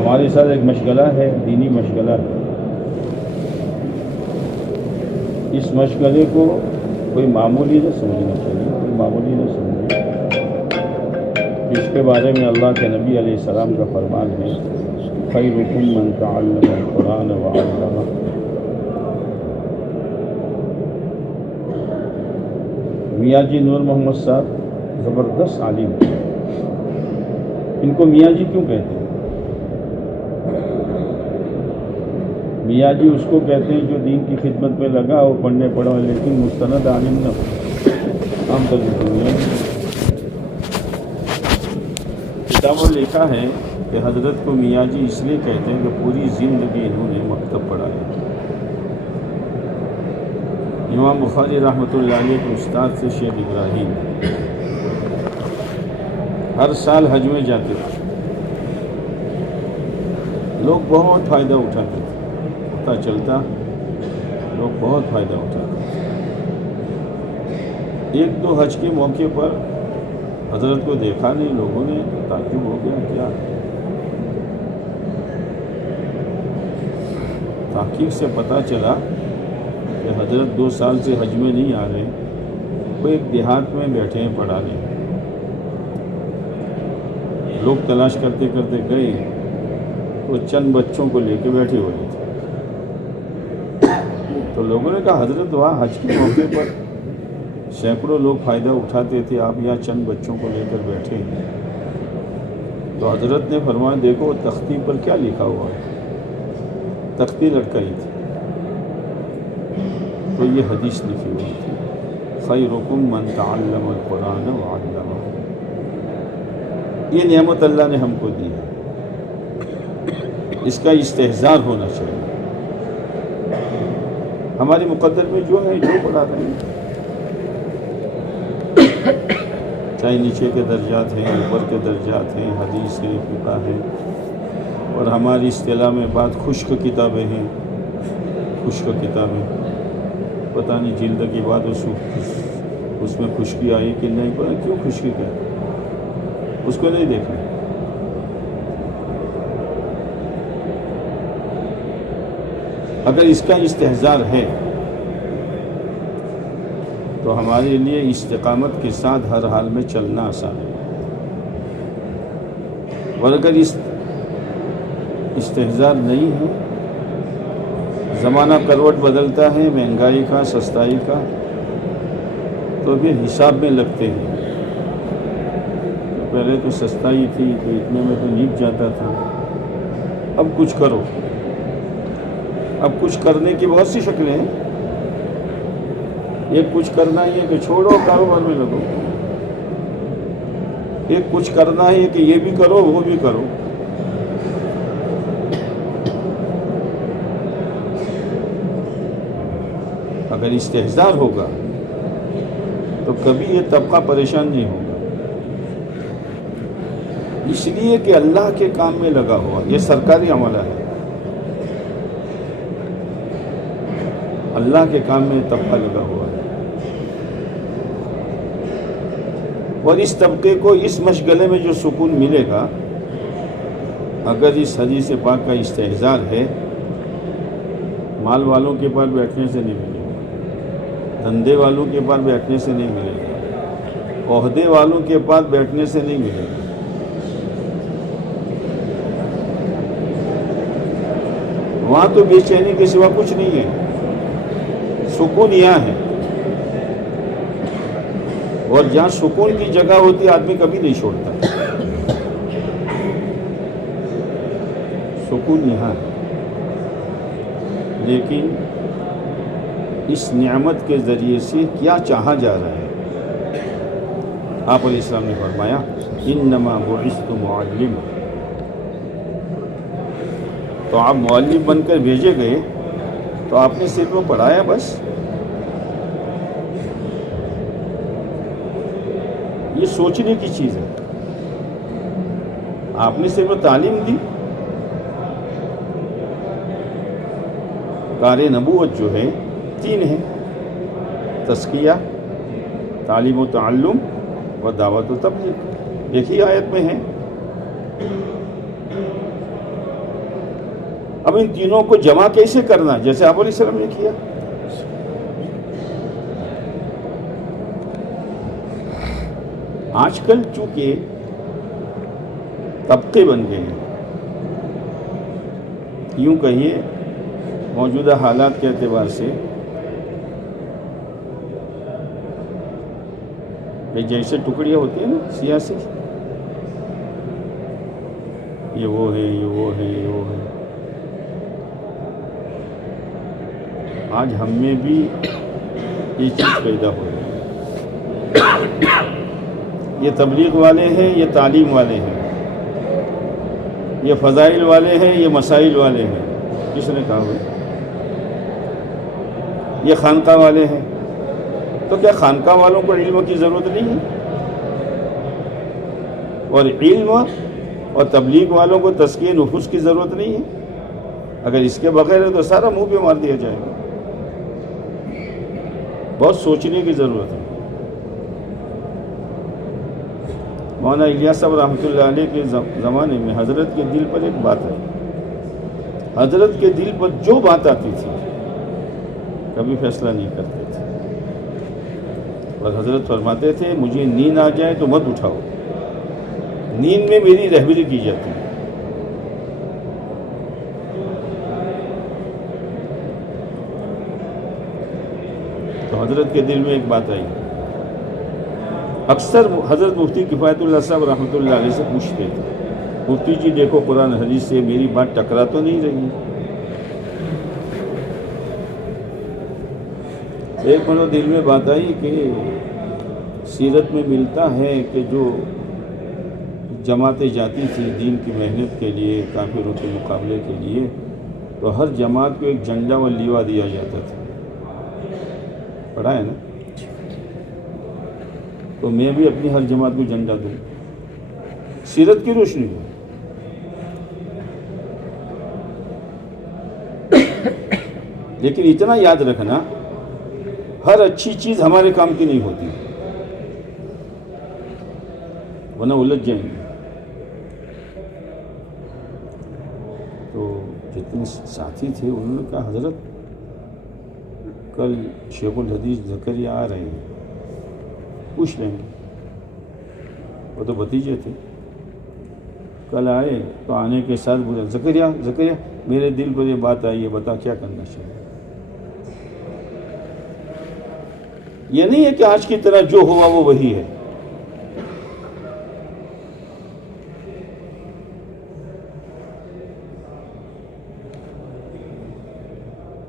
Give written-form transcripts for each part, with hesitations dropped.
ہمارے ساتھ ایک مشغلہ ہے، دینی مشغلہ ہے۔ اس مشغلے کو کوئی معمولی نہ سمجھنا چاہیے، کوئی معمولی نہ سمجھے۔ اس کے بارے میں اللہ کے نبی علیہ السلام کا فرمان ہے، خیرکم من تعلم القرآن وعلمہ۔ میاں جی نور محمد صاحب زبردست عالم ہیں۔ ان کو میاں جی کیوں کہتے ہیں؟ میاں جی اس کو کہتے ہیں جو دین کی خدمت میں لگا اور پڑھنے پڑھا، لیکن مستند عالم نہ ہو۔ عام طور پر میاں جی کتابوں لکھا ہے کہ حضرت کو میاں جی اس لیے کہتے ہیں کہ پوری زندگی انہوں نے مکتب پڑھایا۔ امام بخاری رحمۃ اللہ علیہ کے استاد سے شیخ ابراہیم ہر سال حج میں جاتے تھے، لوگ بہت فائدہ اٹھاتے تھے، پتہ چلتا لوگ بہت فائدہ اٹھاتے تھے۔ ایک دو حج کے موقع پر حضرت کو دیکھا نہیں، لوگوں نے تعجب ہو گیا، کیا؟ تحقیق سے پتہ چلا کہ حضرت 2 سال سے حج میں نہیں آ رہے، وہ ایک دیہات میں بیٹھے ہیں پڑھانے۔ لوگ تلاش کرتے کرتے گئے تو چند بچوں کو لے کے بیٹھے ہوئے تھے۔ تو لوگوں نے کہا حضرت وہاں حج کے موقع پر سینکڑوں لوگ فائدہ اٹھاتے تھے، آپ یہاں چند بچوں کو لے کر بیٹھے ہیں۔ تو حضرت نے فرمایا دیکھو تختی پر کیا لکھا ہوا ہے، تختی لٹکائی تھی، تو یہ حدیث لکھی ہوئی تھی، خیرکم من تعلم القرآن وعلمہ۔ یہ نعمت اللہ نے ہم کو دی ہے، اس کا استحضار ہونا چاہیے۔ ہمارے مقدر میں جو ہے جو پڑھا رہے ہیں، چاہے نیچے کے درجات ہیں، اوپر کے درجات ہیں، حدیث ہے، فقہ ہے، اور ہماری اصطلاح میں بات خشک کتابیں ہیں، خشک کتابیں، پتہ نہیں جلد کی بات اس میں خشکی آئی کہ نہیں، پتہ کیوں خشکی کا، اس کو نہیں دیکھنا۔ اگر اس کا استحضار ہے تو ہمارے لیے استقامت کے ساتھ ہر حال میں چلنا آسان ہے، اور اگر استحضار نہیں ہے، زمانہ کروٹ بدلتا ہے، مہنگائی کا، سستائی کا، تو بھی حساب میں لگتے ہیں۔ پہلے تو سستائی تھی تو اتنے میں تو نیپ جاتا تھا، اب کچھ کرو۔ اب کچھ کرنے کی بہت سی شکلیں ہیں، ایک کچھ کرنا یہ کہ چھوڑو کاروبار میں لگو، ایک کچھ کرنا ہے کہ یہ بھی کرو وہ بھی کرو۔ اگر استحضار ہوگا تو کبھی یہ طبقہ پریشان نہیں ہوگا، اس لیے کہ اللہ کے کام میں لگا ہوا، یہ سرکاری عملہ ہے، اللہ کے کام میں طبقہ لگا ہوا ہے، اور اس طبقے کو اس مشغلے میں جو سکون ملے گا، اگر اس حدیث پاک کا استحضار ہے، مال والوں کے پاس بیٹھنے سے نہیں ملے گا، دھندے والوں کے پاس بیٹھنے سے نہیں ملے گا، عہدے والوں کے پاس بیٹھنے سے نہیں ملے گا۔ وہاں تو بے چینی کے سوا کچھ نہیں ہے، سکون یہاں ہے، اور جہاں سکون کی جگہ ہوتی آدمی کبھی نہیں چھوڑتا، سکون یہاں ہے۔ لیکن اس نعمت کے ذریعے سے کیا چاہا جا رہا ہے؟ آپ علیہ السلام نے فرمایا انما بعثت معلما، تو آپ معلم بن کر بھیجے گئے، تو آپ نے صرف وہ پڑھایا بس؟ یہ سوچنے کی چیز ہے۔ آپ نے صرف تعلیم دی؟ کار نبوت جو ہے 3 ہے، تزکیہ، تعلیم و تعلم و دعوت و تبلیغ، ایک ہی آیت میں ہے۔ اب ان تینوں کو جمع کیسے کرنا، جیسے آپ علیہ السلام نے کیا. آج کل چونکہ طبقے بن گئے ہیں، یوں کہیے موجودہ حالات کے اعتبار سے جیسے ٹکڑیاں ہوتی ہیں نا سیاسی، یہ وہ ہے، یہ وہ ہے، یہ وہ ہے. آج ہم میں بھی یہ چیز پیدا ہو رہی ہے. یہ تبلیغ والے ہیں، یہ تعلیم والے ہیں، یہ فضائل والے ہیں، یہ مسائل والے ہیں. کس نے کہا ہوئے؟ یہ خانقاہ والے ہیں. تو کیا خانقاہ والوں کو علم کی ضرورت نہیں ہے؟ اور علم اور تبلیغ والوں کو تزکیہ نفوس کی ضرورت نہیں ہے؟ اگر اس کے بغیر ہے تو سارا منہ پہ مار دیا جائے گا. بہت سوچنے کی ضرورت ہے. مولانا الیاس صاحب رحمۃ اللہ علیہ کے زمانے میں حضرت کے دل پر ایک بات ہے. حضرت کے دل پر جو بات آتی تھی کبھی فیصلہ نہیں کرتے تھے. اور حضرت فرماتے تھے مجھے نیند آ جائے تو مت اٹھاؤ، نیند میں میری رہبری کی جاتی ہے. تو حضرت کے دل میں ایک بات آئی. اکثر حضرت مفتی کفایت اللہ صاحب رحمۃ اللہ علیہ سے پوچھتے تھے مفتی جی دیکھو قرآن حدیث سے میری بات ٹکرا تو نہیں رہی. ایک مرتبہ دل میں بات آئی کہ سیرت میں ملتا ہے کہ جو جماعتیں جاتی تھی دین کی محنت کے لیے کافروں کے مقابلے کے لیے، تو ہر جماعت کو ایک جھنڈا و لیوا دیا جاتا تھا. پڑھا ہے نا؟ تو میں بھی اپنی ہر جماعت کو جھنڈا دوں سیرت کی روشنی میں. لیکن اتنا یاد رکھنا ہر اچھی چیز ہمارے کام کی نہیں ہوتی، ورنہ الجھ جائیں گے. تو جتنے ساتھی تھے انہوں نے کہا حضرت کل شیخ الحدیث زکریا آ رہے ہیں، پوچھ لیں گے. وہ تو بھتیجے تھے. کل آئے تو آنے کے ساتھ بولا زکریا میرے دل پر یہ بات آئی ہے، بتا کیا کرنا چاہیے. یہ نہیں ہے کہ آج کی طرح جو ہوا وہ وہی ہے.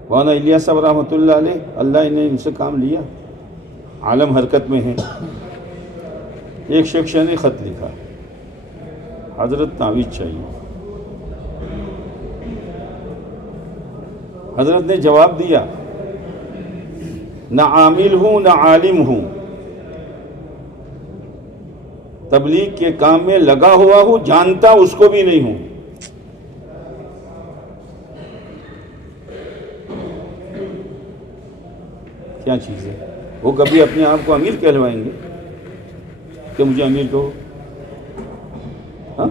مولانا الیاس صاحب رحمۃ اللہ علیہ، اللہ نے ان سے کام لیا، عالم حرکت میں ہے. ایک شخص نے خط لکھا حضرت تعویذ چاہیے. حضرت نے جواب دیا نہ عامل ہوں نہ عالم ہوں، تبلیغ کے کام میں لگا ہوا ہوں، جانتا اس کو بھی نہیں ہوں. کیا چیز ہے؟ وہ کبھی اپنے آپ کو امیر کہلوائیں گے کہ مجھے امیر کہو؟ ہاں؟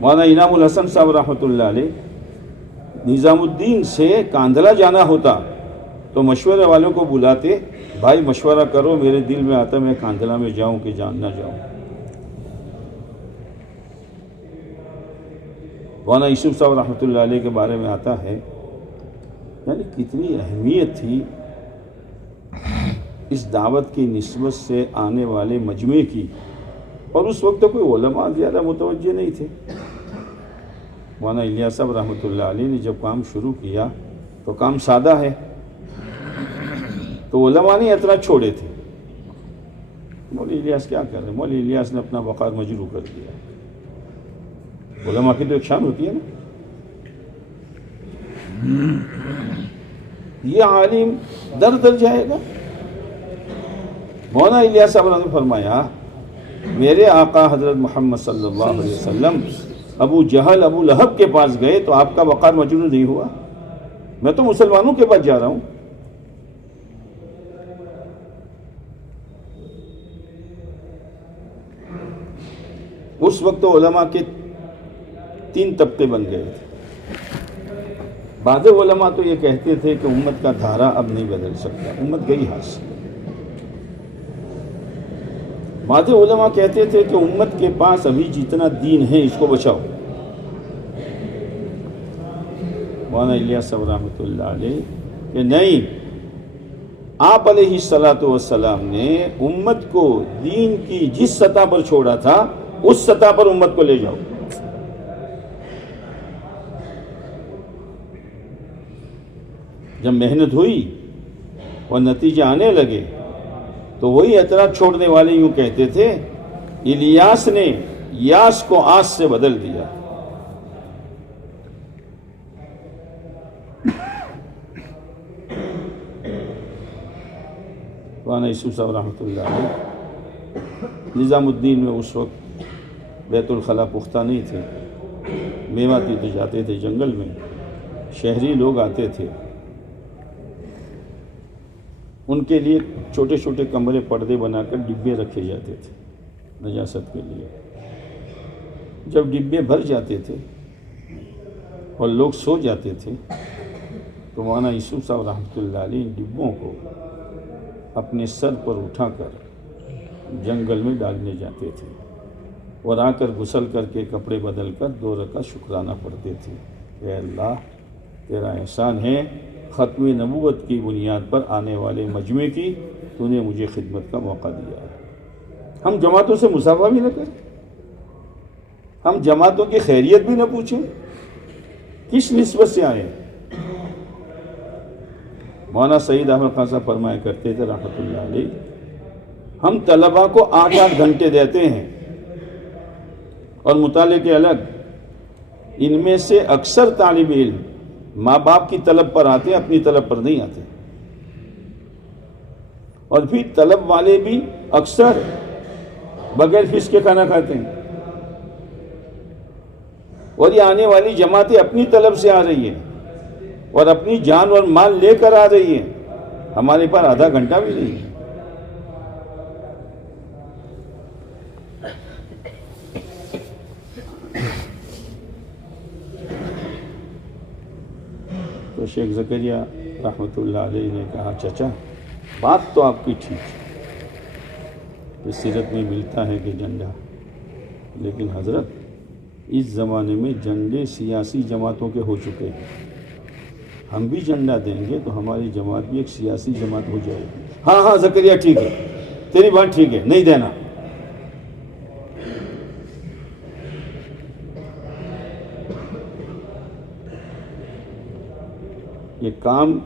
مولانا انعام الحسن صاحب رحمۃ اللہ علیہ نظام الدین سے کاندھلا جانا ہوتا تو مشورے والوں کو بلاتے، بھائی مشورہ کرو، میرے دل میں آتا میں کاندھلا میں جاؤں کہ نہ جاؤں. مولانا یوسف صاحب رحمۃ اللہ علیہ کے بارے میں آتا ہے یعنی کتنی اہمیت تھی اس دعوت کی نسبت سے آنے والے مجمع کی. اور اس وقت تو کوئی علماء زیادہ متوجہ نہیں تھے. مولانا الیاس صاحب رحمۃ اللہ علیہ نے جب کام شروع کیا تو کام سادہ ہے، تو علماء نے اتنا چھوڑے تھے. مولوی الیاس کیا کر رہے ہیں؟ مولوی الیاس نے اپنا وقار مجروح کر دیا. علماء کی تو ایک شان ہوتی ہے نا. یہ عالم در جائے گا. مولانا الیاس صاحب نے فرمایا میرے آقا حضرت محمد صلی اللہ علیہ وسلم ابو جہل ابو لہب کے پاس گئے تو آپ کا وقار مجروح نہیں ہوا. میں تو مسلمانوں کے پاس جا رہا ہوں. اس وقت علماء کے 3 طبقے بن گئے تھے. بعض علماء تو یہ کہتے تھے کہ امت کا دھارا اب نہیں بدل سکتا، امت گئی ہاتھ سے۔ بعض علماء کہتے تھے کہ امت کے پاس ابھی جتنا دین ہے اس کو بچاؤ۔ مولانا الیاس صاحب رحمۃ اللہ علیہ کہ نہیں، آپ علیہ الصلاۃ والسلام نے امت کو دین کی جس سطح پر چھوڑا تھا اس سطح پر امت کو لے جاؤ۔ جب محنت ہوئی اور نتیجے آنے لگے تو وہی اعتراض چھوڑنے والے یوں کہتے تھے، الیاس نے یاس کو آس سے بدل دیا۔ مولانا یوسف صاحب رحمۃ اللہ علیہ نظام الدین میں اس وقت بیت الخلاء پختہ نہیں تھے، میواتی تو جاتے تھے جنگل میں، شہری لوگ آتے تھے، ان کے لیے چھوٹے چھوٹے کمرے پردے بنا کر ڈبے رکھے جاتے تھے نجاست کے لیے۔ جب ڈبے بھر جاتے تھے اور لوگ سو جاتے تھے تو مولانا یوسف صاحب رحمۃ اللہ علیہ ان ڈبوں کو اپنے سر پر اٹھا کر جنگل میں ڈالنے جاتے تھے اور آ کر غسل کر کے کپڑے بدل کر 2 رکعت شکرانہ پڑھتے تھے، اے اللہ تیرا احسان ہے، ختم نبوت کی بنیاد پر آنے والے مجمع کی تو نے مجھے خدمت کا موقع دیا ہے۔ ہم جماعتوں سے مصافحہ بھی نہ کریں، ہم جماعتوں کی خیریت بھی نہ پوچھیں، کس نسبت سے آئے؟ مولانا سعید احمد خان صاحب فرمایا کرتے تھے رحمۃ اللہ علیہ، ہم طلباء کو 8 گھنٹے دیتے ہیں اور مطالعے کے الگ، ان میں سے اکثر طالب علم ماں باپ کی طلب پر آتے ہیں، اپنی طلب پر نہیں آتے، اور پھر طلب والے بھی اکثر بغیر فیس کے کھانا کھاتے ہیں، اور یہ آنے والی جماعتیں اپنی طلب سے آ رہی ہیں اور اپنی جان اور مال لے کر آ رہی ہیں، ہمارے پاس آدھا گھنٹہ بھی نہیں ہے۔ تو شیخ زکریا رحمۃ اللہ علیہ نے کہا، چچا بات تو آپ کی ٹھیک ہے، اس سیرت میں ملتا ہے کہ جھنڈا، لیکن حضرت اس زمانے میں جھنڈے سیاسی جماعتوں کے ہو چکے ہیں، ہم بھی جھنڈا دیں گے تو ہماری جماعت بھی ایک سیاسی جماعت ہو جائے گی۔ ہاں ہاں زکریا ٹھیک ہے، تیری بات ٹھیک ہے، نہیں دینا۔ یہ کام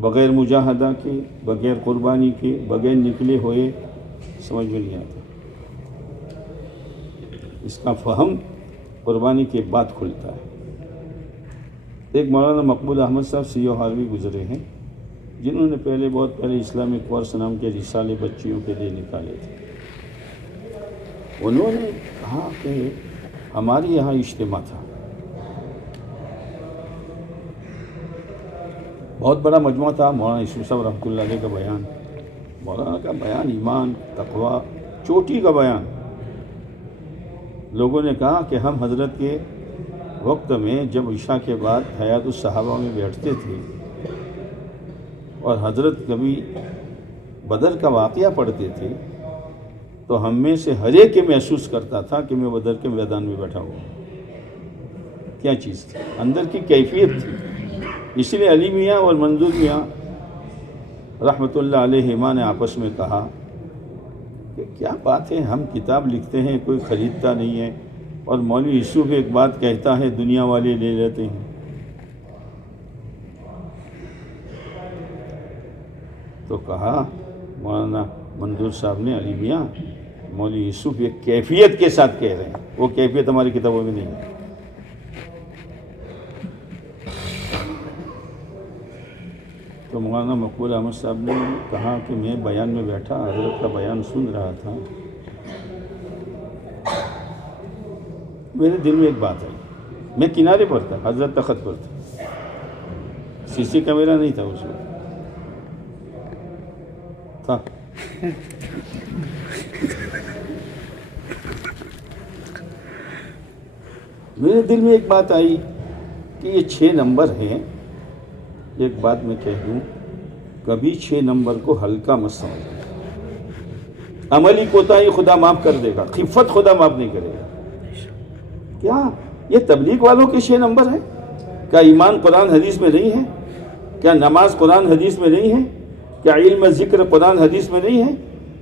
بغیر مجاہدہ کے، بغیر قربانی کے، بغیر نکلے ہوئے سمجھ میں نہیں آتا، اس کا فہم قربانی کے بعد کھلتا ہے۔ ایک مولانا مقبول احمد صاحب سیوہاروی گزرے ہیں، جنہوں نے بہت پہلے اسلامک کورس نام کے رسالے بچیوں کے لیے نکالے تھے۔ انہوں نے کہا کہ ہمارے یہاں اجتماع تھا، بہت بڑا مجموعہ تھا، مولانا یوسف صاحب رحمۃ اللہ علیہ کا بیان، مولانا کا بیان، ایمان، تقویٰ، چوٹی کا بیان۔ لوگوں نے کہا کہ ہم حضرت کے وقت میں جب عشاء کے بعد حیات الصحابہ میں بیٹھتے تھے اور حضرت کبھی بدر کا واقعہ پڑھتے تھے تو ہم میں سے ہر ایک محسوس کرتا تھا کہ میں بدر کے میدان میں بیٹھا ہوں۔ کیا چیز تھی؟ اندر کی کیفیت تھی۔ اس لیے علی میاں اور منظور میاں رحمۃ اللہ علیہما نے آپس میں کہا کہ کیا بات ہے، ہم کتاب لکھتے ہیں کوئی خریدتا نہیں ہے، اور مولوی یوسف ایک بات کہتا ہے دنیا والے لے لیتے ہیں۔ تو کہا مولانا منظور صاحب نے، علی میاں مولوی یوسف ایک کیفیت کے ساتھ کہہ رہے ہیں، وہ کیفیت ہماری کتابوں میں نہیں ہے۔ تو مولانا مقبول احمد صاحب نے کہا کہ میں بیان میں بیٹھا، حضرت کا بیان سن رہا تھا، میرے دل میں ایک بات آئی، میں کنارے پر تھا، حضرت تخت پر تھا، سی سی کیمرہ نہیں تھا اس وقت تھا۔ میرے دل میں ایک بات آئی کہ یہ 6 نمبر ہیں. ایک بات میں کہہ دوں، کبھی 6 نمبر کو ہلکا مت سمجھیں. عملی کوتاہی خدا معاف کر دے گا، خفت خدا معاف نہیں کرے گا. کیا یہ تبلیغ والوں کے 6 نمبر ہیں؟ کیا ایمان قرآن حدیث میں نہیں ہے؟ کیا نماز قرآن حدیث میں نہیں ہے؟ کیا علم ذکر قرآن حدیث میں نہیں ہے؟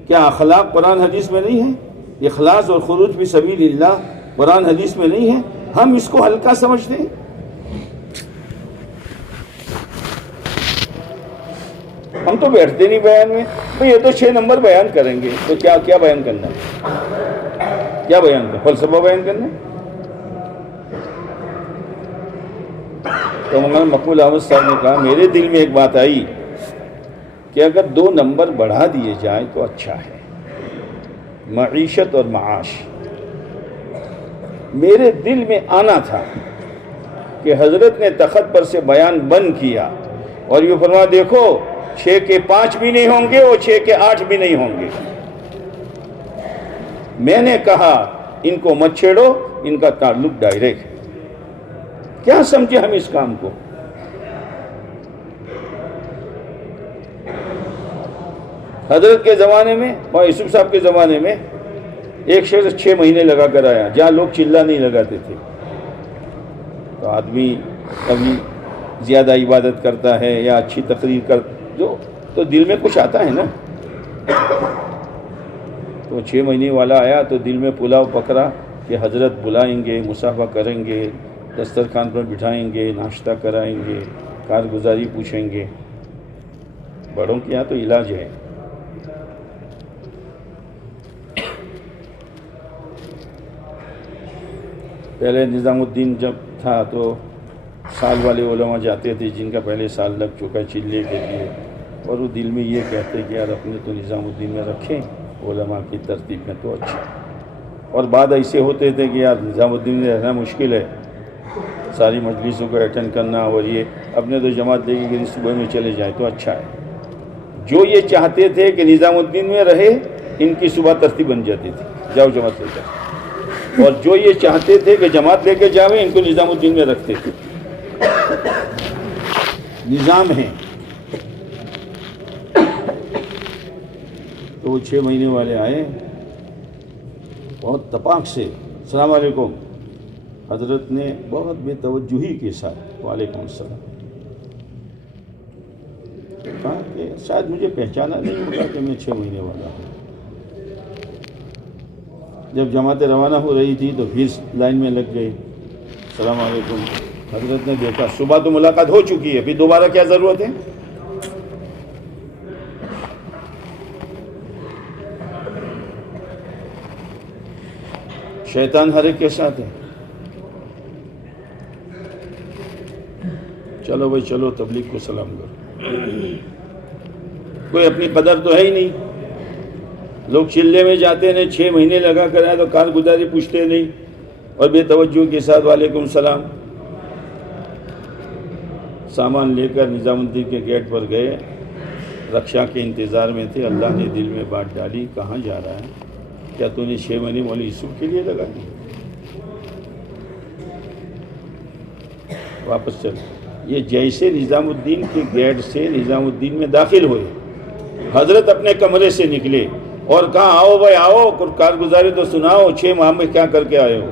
کیا اخلاق قرآن حدیث میں نہیں ہے؟ اخلاص اور خروج فی سبیل اللہ قرآن حدیث میں نہیں ہے؟ ہم اس کو ہلکا سمجھتے ہیں. ہم تو بیٹھتے نہیں بیان میں. بھئی یہ تو 6 نمبر بیان کریں گے، تو کیا بیان کرنا ہے؟ کیا بیان کرنا؟ فلسفہ بیان کرنا ہے؟ تو مولانا مقبول احمد صاحب نے کہا میرے دل میں ایک بات آئی کہ اگر 2 نمبر بڑھا دیے جائیں تو اچھا ہے، معیشت اور معاش. میرے دل میں آنا تھا کہ حضرت نے تخت پر سے بیان بند کیا اور یہ فرما دیکھو 6 کے 5 بھی نہیں ہوں گے اور 6 کے 8 بھی نہیں ہوں گے. میں نے کہا ان کو مت چھیڑو، ان کا تعلق ڈائریکٹ ہے. کیا سمجھے ہم اس کام کو؟ حضرت کے زمانے میں اور یوسف صاحب کے زمانے میں ایک شخص 6 مہینے لگا کر آیا جہاں لوگ چلہ نہیں لگاتے تھے. تو آدمی کبھی زیادہ عبادت کرتا ہے یا اچھی تقریر تو دل میں کچھ آتا ہے نا. تو 6 مہینے والا آیا تو دل میں پلاؤ پکڑا کہ حضرت بلائیں گے، مصافحہ کریں گے، دسترخوان پر بٹھائیں گے، ناشتہ کرائیں گے، کارگزاری پوچھیں گے. بڑوں کے یہاں تو علاج ہے. پہلے نظام الدین جب تھا تو سال والے علماء جاتے تھے جن کا پہلے سال لگ چکا چلے کے لیے، اور وہ دل میں یہ کہتے کہ یار اپنے تو نظام الدین میں رکھیں، علماء کی ترتیب میں تو اچھا. اور بعد ایسے ہوتے تھے کہ یار نظام الدین میں رہنا مشکل ہے، ساری مجلسوں کو اٹینڈ کرنا، اور یہ اپنے تو جماعت لے کے گئی صبح میں چلے جائیں تو اچھا ہے. جو یہ چاہتے تھے کہ نظام الدین میں رہے، ان کی صبح ترتیب بن جاتی تھی، جاؤ جماعت لے جاؤ. اور جو یہ چاہتے تھے کہ جماعت لے کے جاویں، ان کو نظام الدین میں رکھتے تھے. نظام ہے. تو وہ 6 مہینے والے آئے بہت تپاک سے، السلام علیکم. حضرت نے بہت بے توجہی کے ساتھ وعلیکم السلام کہا کہ شاید مجھے پہچانا نہیں ہوگا کہ میں 6 مہینے والا ہوں. جب جماعت روانہ ہو رہی تھی تو پھر لائن میں لگ گئے، السلام علیکم. حضرت نے دیکھا صبح تو ملاقات ہو چکی ہے، پھر دوبارہ کیا ضرورت ہے؟ شیطان ہر ایک کے ساتھ ہے. چلو بھائی چلو تبلیغ کو سلام کرو. کوئی اپنی قدر تو ہے ہی نہیں. لوگ چلے میں جاتے ہیں 6 مہینے لگا کر آئے تو کارگزاری پوچھتے نہیں، اور بے توجہ کے ساتھ وعلیکم السلام. سامان لے کر نظام الدین کے گیٹ پر گئے، رکشا کے انتظار میں تھے. اللہ نے دل میں بات ڈالی، کہاں جا رہا ہے؟ کیا تو نے 6 مہینے مولوی یوسف کے لیے لگا دی؟ واپس چل. یہ جیسے نظام الدین کے گیٹ سے نظام الدین میں داخل ہوئے، حضرت اپنے کمرے سے نکلے اور کہا آؤ بھائی آؤ، کارگزاری تو سناؤ، 6 ماہ میں کیا کر کے آئے ہو؟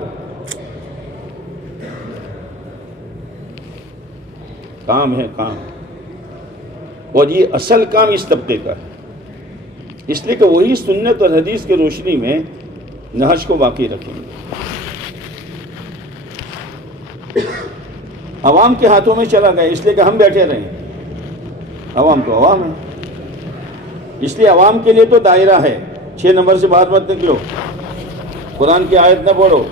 کام ہے کام. اور یہ اصل کام اس طبقے کا ہے، اس لیے کہ وہی سنت اور حدیث کی روشنی میں نہج کو باقی رکھیں گے. عوام کے ہاتھوں میں چلا گیا اس لیے کہ ہم بیٹھے رہیں. عوام تو عوام ہے، اس لیے عوام کے لیے تو دائرہ ہے. 6 نمبر سے باہر مت نکلو، قرآن کی آیت نہ پڑھو،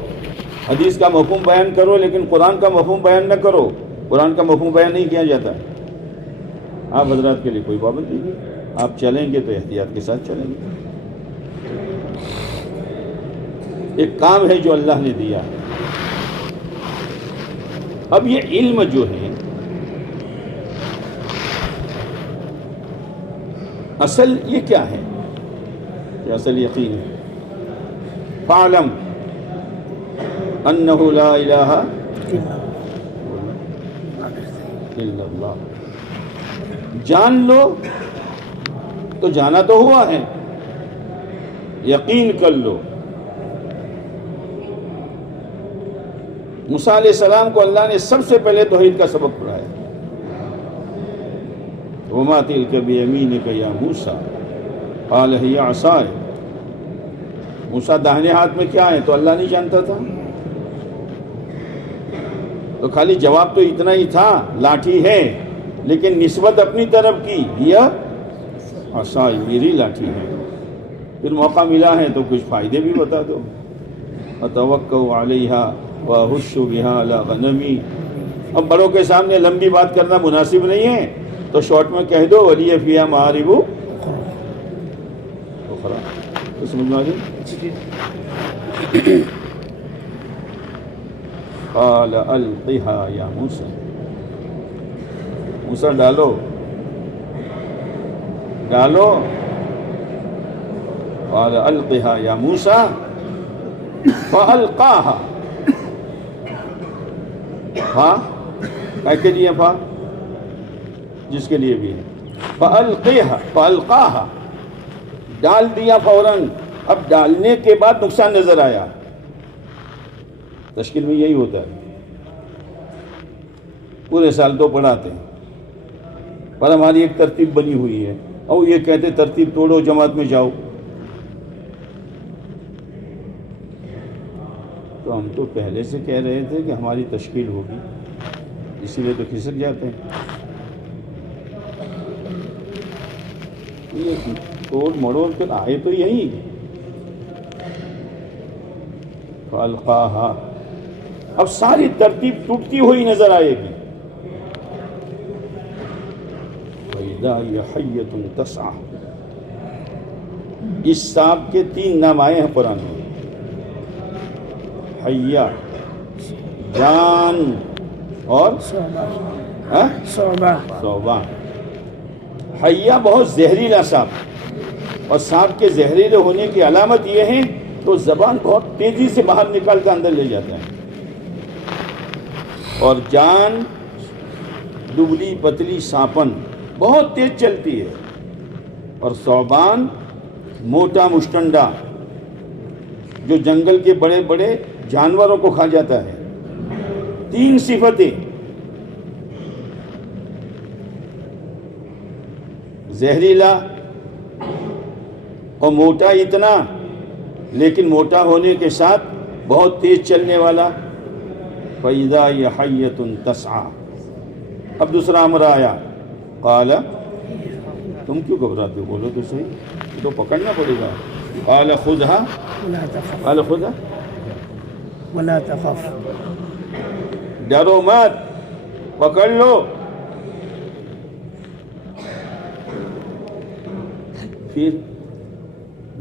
حدیث کا مفہوم بیان کرو لیکن قرآن کا مفہوم بیان نہ کرو. قرآن کا مفہوم بیان نہیں کیا جاتا. آپ حضرات کے لیے کوئی پابندی نہیں، آپ چلیں گے تو احتیاط کے ساتھ چلیں گے. ایک کام ہے جو اللہ نے دیا. اب یہ علم جو ہے اصل یہ کیا ہے؟ یہ اصل یقین ہے. فَعْلَمْ انہ لا الہ الا اللہ. جان لو تو جانا تو ہوا ہے، یقین کر لو. موسیٰ علیہ السلام کو اللہ نے سب سے پہلے توحید کا سبق پڑھایا. وما تلک بیمینک یا موسیٰ قال ہی عصائے. موسیٰ داہنے ہاتھ میں کیا ہے تو اللہ نہیں جانتا تھا، تو خالی جواب تو اتنا ہی تھا لاٹھی ہے، لیکن نسبت اپنی طرف کی، یہ عصائے میری لاٹھی ہے. پھر موقع ملا ہے تو کچھ فائدے بھی بتا دو. اتوکل علیہا واہش بہا علی غنمی. اب بڑوں کے سامنے لمبی بات کرنا مناسب نہیں ہے، تو شارٹ میں کہہ دو ولی فیہا معارب اخری. تو سمجھ میں آ گئی. قال القها یا موسیٰ. موسیٰ ڈالو ڈالو. قال القها یا موسیٰ فالقاها. ہاں کے لیے فا جس کے لیے بھی ہے. فالقاها ڈال دیا فوراً. اب ڈالنے کے بعد نقصان نظر آیا. تشکیل میں یہی ہوتا ہے، پورے سال تو پڑھاتے ہیں پر ہماری ایک ترتیب بنی ہوئی ہے، اور یہ کہتے ترتیب توڑو جماعت میں جاؤ. تو ہم تو پہلے سے کہہ رہے تھے کہ ہماری تشکیل ہوگی، اسی لیے تو کھسک جاتے ہیں. یہ توڑ مڑوڑ کر آئے تو یہی. فالقاها اب ساری ترتیب ٹوٹتی ہوئی نظر آئے گی. وَإِذَا هِيَ حَيَّةٌ تَسْعَىٰ. اس سانپ کے 3 نام آئے ہیں قرآن میں. حیہ جان اور ثعبان. حیہ بہت زہریلا سانپ، اور سانپ کے زہریلے ہونے کی علامت یہ ہے تو زبان بہت تیزی سے باہر نکال کر اندر لے جاتا ہے. اور جان دبلی پتلی سانپن بہت تیز چلتی ہے. اور ثعبان موٹا مشٹنڈا جو جنگل کے بڑے بڑے جانوروں کو کھا جاتا ہے. 3 صفتیں، زہریلا اور موٹا اتنا، لیکن موٹا ہونے کے ساتھ بہت تیز چلنے والا. فَإِذَا هِيَ حَيَّةٌ تَسْعَىٰ. اب دوسرا امر آیا. قال تم کیوں گھبراتے ہو، بولو تو صحیح، تو پکڑنا پڑے گا. قال خذها قال خذها ولا تخف. ڈرو مت، پکڑ لو. پھر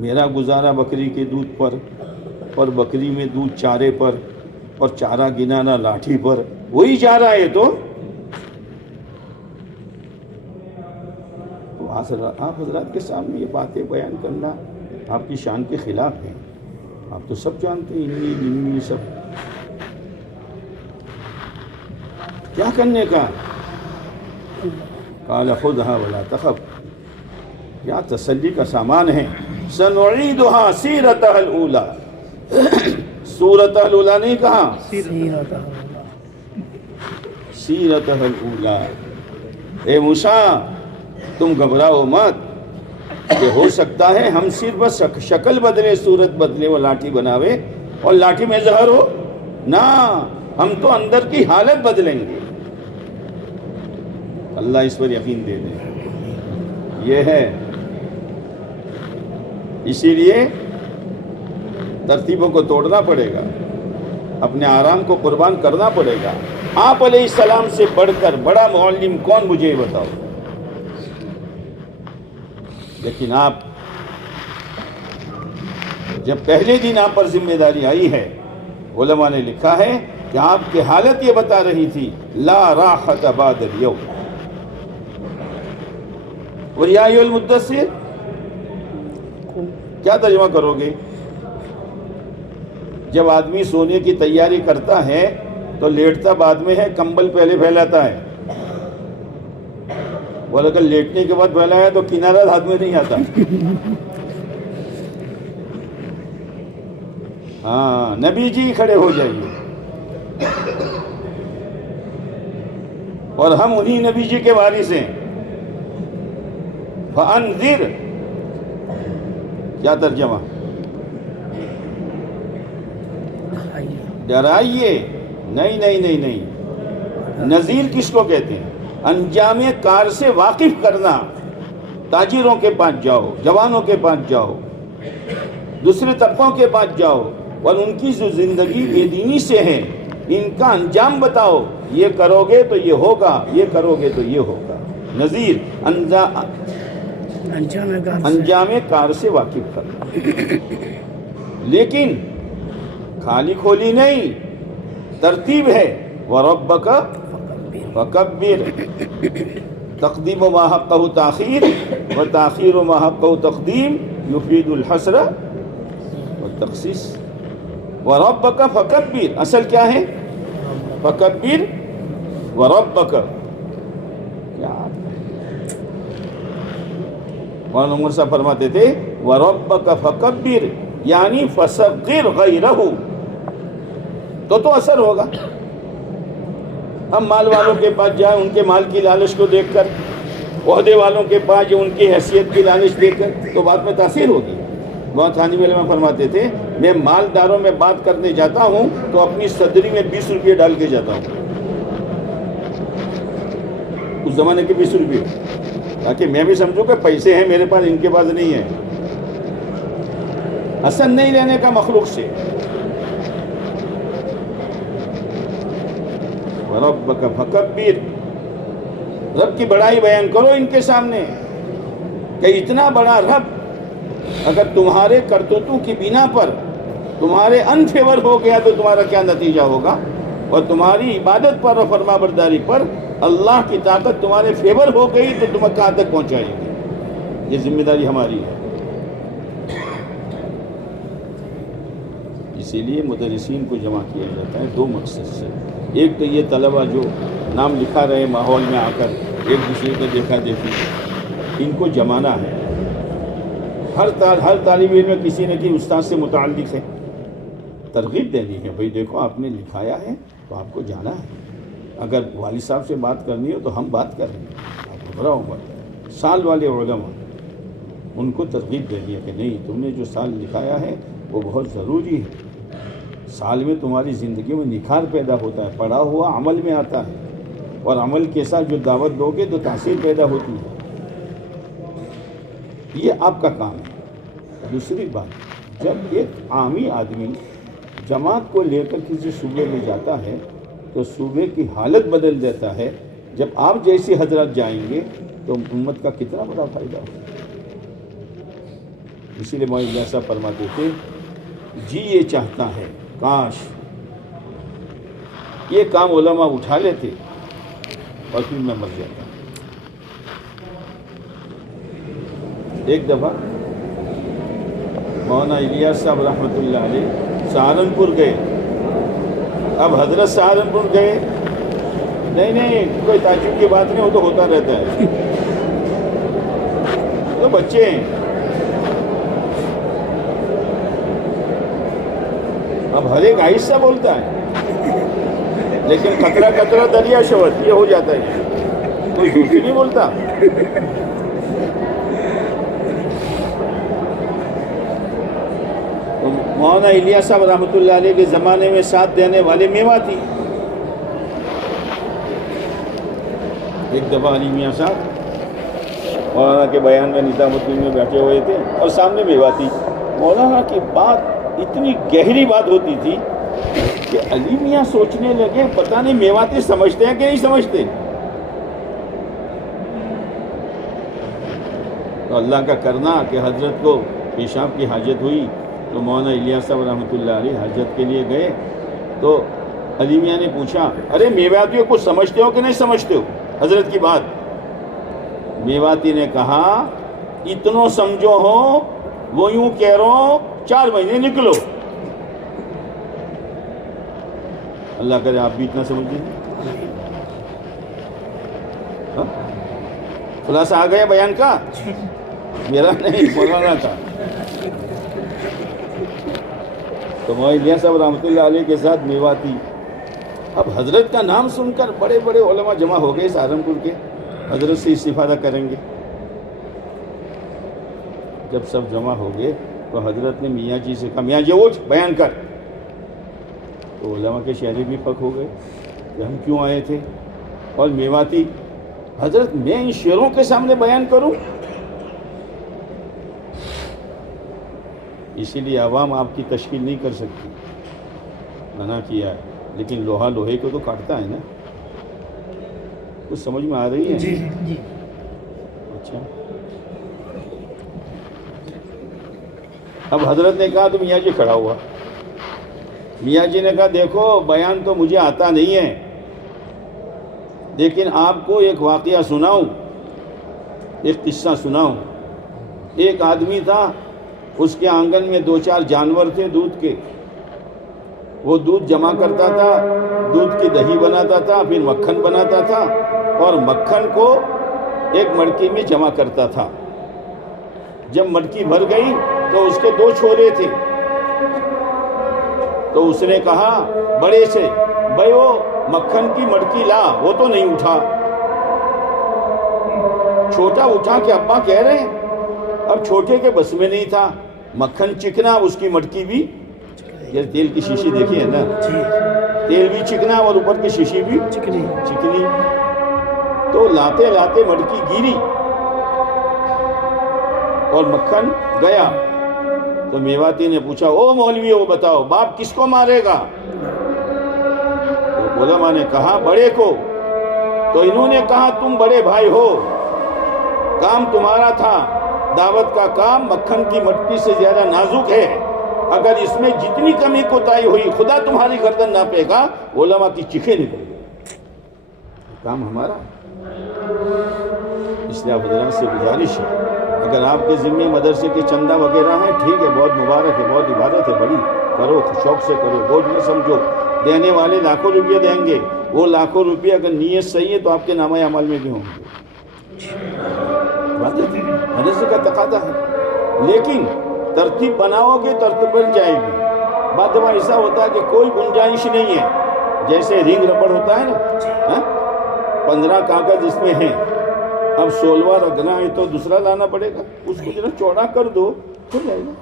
میرا گزارا بکری کے دودھ پر، اور بکری میں دودھ چارے پر، اور چارہ گنانا لاٹھی پر. وہی چارہ ہے تو آپ حضرات کے سامنے یہ باتیں بیان کرنا آپ کی شان کے خلاف ہے. آپ تو سب جانتے ہیں، انی نمی سب. کیا کرنے کا؟ قال خذها ولا تخف. کیا تسلی کا سامان ہے. سنعیدها سیرتها الاولی. سورتها الاولی نہیں کہا، سیرتها الاولی. اے موسیٰ تم گھبراؤ مت، کہ ہو سکتا ہے ہم صرف بس شکل بدلے، صورت بدلے، وہ لاٹھی بناوے اور لاٹھی میں زہر ہو. نہ، ہم تو اندر کی حالت بدلیں گے. اللہ اس پر یقین دے دے. یہ ہے، اسی لیے ترتیبوں کو توڑنا پڑے گا، اپنے آرام کو قربان کرنا پڑے گا. آپ علیہ السلام سے بڑھ کر بڑا معلم کون، مجھے یہ بتاؤ. لیکن آپ جب پہلے دن آپ پر ذمہ داری آئی ہے، علماء نے لکھا ہے کہ آپ کی حالت یہ بتا رہی تھی لا راحت بعد اليوم. اور یا ایھا المدثر کیا ترجمہ کرو گے؟ جب آدمی سونے کی تیاری کرتا ہے تو لیٹتا بعد میں ہے، کمبل پہلے پھیلاتا ہے، اور اگر لیٹنے کے بعد پھیلایا تو کنارہ ہاتھ میں نہیں آتا۔ ہاں، نبی جی کھڑے ہو جائیے، اور ہم انہی نبی جی کے وارث ہیں۔ فَأَنذِرْ، کیا ترجمہ؟ ڈرائیے، نہیں نہیں نہیں نہیں، نذیر کس کو کہتے ہیں؟ انجام کار سے واقف کرنا۔ تاجروں کے پاس جاؤ، جوانوں کے پاس جاؤ، دوسرے طبقوں کے پاس جاؤ، اور ان کی جو زندگی بے دینی سے ہے ان کا انجام بتاؤ، یہ کرو گے تو یہ ہوگا، یہ کرو گے تو یہ ہوگا۔ نذیر انجام کار سے واقف کرنا، لیکن خالی کھولی نہیں، ترتیب ہے۔ وَرَبَّكَ فَكَبِّرْ، تقدیم ما حقہ تاخیر و تاخیر ما حقہ تقدیم یفید الحصر والتخصیص۔ وَرَبَّكَ فَكَبِّرْ، اصل کیا ہے؟ فَكَبِّرْ وَرَبَّكَ، کیا مولانا عمر صاحب فرماتے تھے وَرَبَّكَ فَكَبِّرْ، یعنی فَصَغِّرْ غَيْرَهُ، تو اثر ہوگا۔ ہم مال والوں کے پاس جائیں ان کے مال کی لالچ کو دیکھ کر، عہدے والوں کے پاس جو ان کی حیثیت کی لالچ دیکھ کر، تو بات میں تاثیر ہوگی۔ بہت تھانوی علماء فرماتے تھے میں مالداروں میں بات کرنے جاتا ہوں تو اپنی صدری میں 20 روپے ڈال کے جاتا ہوں، اس زمانے کے 20 روپے، تاکہ میں بھی سمجھوں کہ پیسے ہیں میرے پاس، ان کے پاس نہیں ہے۔ حسن نہیں لینے کا مخلوق سے۔ وَرَبَّكَ فَكَبِّرْ، رب کی بڑائی بیان کرو ان کے سامنے کہ اتنا بڑا رب اگر تمہارے کرتوتوں کی بنا پر تمہارے انفیور ہو گیا تو تمہارا کیا نتیجہ ہوگا، اور تمہاری عبادت پر اور فرما برداری پر اللہ کی طاقت تمہارے فیور ہو گئی تو تمہیں کہاں تک پہنچائے گی۔ یہ ذمہ داری ہماری ہے۔ اسی لیے مدرسین کو جمع کیا جاتا ہے دو مقصد سے، ایک تو یہ طلبہ جو نام لکھا رہے ماحول میں آ کر ایک دوسرے کو دیکھا دیکھی، ان کو جمانا ہے۔ ہر طالب علم کسی نہ کسی استاد سے متعلق ہے، ترغیب دینی ہے، بھئی دیکھو آپ نے لکھایا ہے تو آپ کو جانا ہے۔ اگر والد صاحب سے بات کرنی ہو تو ہم بات کر رہے ہیں، آپ گھبراؤ مت۔ سال والے علماء ان کو ترغیب دینی ہے کہ نہیں، تم نے جو سال لکھایا ہے وہ بہت ضروری ہے، سال میں تمہاری زندگی میں نکھار پیدا ہوتا ہے، پڑھا ہوا عمل میں آتا ہے، اور عمل کے ساتھ جو دعوت دو گے تو تاثیر پیدا ہوتی ہے۔ یہ آپ کا کام ہے۔ دوسری بات، جب ایک عامی آدمی جماعت کو لے کر کسی صوبے میں جاتا ہے تو صوبے کی حالت بدل دیتا ہے۔ جب آپ جیسی حضرات جائیں گے تو امت کا کتنا بڑا فائدہ ہوگا۔ اسی لیے مولانا صاحب فرماتے تھے جی یہ چاہتا ہے کاش یہ کام علماء اٹھا لیتے اور پھر میں مر جاتا۔ ایک دفعہ مولانا الیاس صاحب رحمۃ اللہ علیہ سہارنپور گئے۔ اب حضرت سہارنپور گئے، نہیں کوئی تعجب کی بات نہیں، وہ تو ہوتا رہتا ہے، تو بچے ہیں۔ اب ہر ایک آہستہ بولتا ہے، لیکن قطرہ قطرہ دریا شوت یہ ہو جاتا ہے، کوئی جھوٹ نہیں بولتا۔ مولانا الیاس صاحب رحمۃ اللہ علیہ کے زمانے میں ساتھ دینے والے میواتی۔ ایک دفعہ علی میاں صاحب مولانا کے بیان میں نظام الدین میں بیٹھے ہوئے تھے اور سامنے میواتی۔ مولانا کی بات اتنی گہری بات ہوتی تھی کہ علی میاں سوچنے لگے پتہ نہیں میواتی سمجھتے ہیں کہ نہیں سمجھتے۔ تو اللہ کا کرنا کہ حضرت کو پیشاب کی حاجت ہوئی تو مولانا الیاس صاحب رحمۃ اللہ علیہ حاجت کے لیے گئے، تو علی میاں نے پوچھا ارے میواتیوں کو سمجھتے ہو کہ نہیں سمجھتے ہو حضرت کی بات؟ میواتی نے کہا اتنوں سمجھو ہو وہ یوں کہہ رہا ہوں 4 مہینے نکلو۔ اللہ کرے آپ بھی اتنا سمجھ لیں. ہاں؟ خلاصہ آ گیا بیان کا؟ میرا نہیں، مولانا کا. تو مولانا صاحب رحمۃ اللہ علیہ کے ساتھ میواتی. اب حضرت کا نام سن کر بڑے بڑے علماء جمع ہو گئے سہارنپور کے، حضرت سے استفادہ کریں گے. جب سب جمع ہو گئے تو حضرت نے میاں جی سے کہا میاں جی اٹھ بیان کر. تو علماء کے شہری بھی پک ہو گئے کہ ہم کیوں آئے تھے. اور میواتی حضرت میں ان شیروں کے سامنے بیان کروں؟ اسی لیے عوام آپ کی تشکیل نہیں کر سکتی، منع کیا ہے. لیکن لوہا لوہے کو تو کاٹتا ہے نا. کچھ سمجھ میں آ رہی ہے؟ جی جی. اچھا. اب حضرت نے کہا تو میاں جی کھڑا ہوا. میاں جی نے کہا دیکھو بیان تو مجھے آتا نہیں ہے، لیکن آپ کو ایک واقعہ سناؤں، ایک قصہ سناؤں. ایک آدمی تھا، اس کے آنگن میں 2-4 جانور تھے دودھ کے. وہ دودھ جمع کرتا تھا، دودھ کی دہی بناتا تھا، پھر مکھن بناتا تھا، اور مکھن کو ایک مٹکی میں جمع کرتا تھا. جب مٹکی بھر گئی تو اس کے 2 چھولے تھے. تو اس نے کہا بڑے سے بھائی وہ مکھن کی مٹکی لا. وہ تو نہیں اٹھا. چھوٹا اٹھا کہ ابا کہہ رہے ہیں. اب چھوٹے کے بس میں نہیں تھا. مکھن چکنا، اس کی مٹکی بھی، یہ تیل کی شیشی دیکھی ہے نا، تیل بھی چکنا اور اوپر کی شیشی بھی چکنی. تو لاتے لاتے مٹکی گیری اور مکھن گیا. تو میواتی نے پوچھا او مولوی وہ بتاؤ باپ کس کو مارے گا؟ تو علماء نے کہا بڑے کو. تو انہوں نے کہا تم بڑے بھائی ہو، کام تمہارا تھا. دعوت کا کام مکھن کی مٹکی سے زیادہ نازک ہے. اگر اس میں جتنی کمی کوتاہی ہوئی خدا تمہاری گردن ناپے گا. علماء کی چیخیں نکل گئی. کام ہمارا. اس لیے حضرات سے گزارش ہے، اگر آپ کے ذمے مدرسے کے چندہ وغیرہ ہیں ٹھیک ہے، بہت مبارک ہے، بہت عبادت ہے، بڑی کرو، شوق سے کرو، بوجھ نہ سمجھو. دینے والے لاکھوں روپیہ دیں گے، وہ لاکھوں روپیہ اگر نیت صحیح ہے تو آپ کے نامہ عمل میں بھی ہوں گے. مدرسے کا تقاضا ہے. لیکن ترتیب بناؤ گے ترتیب بن جائے گی. بعد میں ایسا ہوتا ہے کہ کوئی گنجائش نہیں ہے. جیسے رنگ ربڑ ہوتا ہے نا، 15 کاغذ اس میں ہیں، اب 16واں رگنا ہے تو دوسرا لانا پڑے گا. اس کو ذرا چوڑا کر دو ہو جائے گا.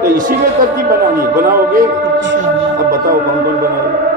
تو اسی لیے ترتیب بنانی ہے. بناؤ گے؟ اب بتاؤ کون کون بنائے گا؟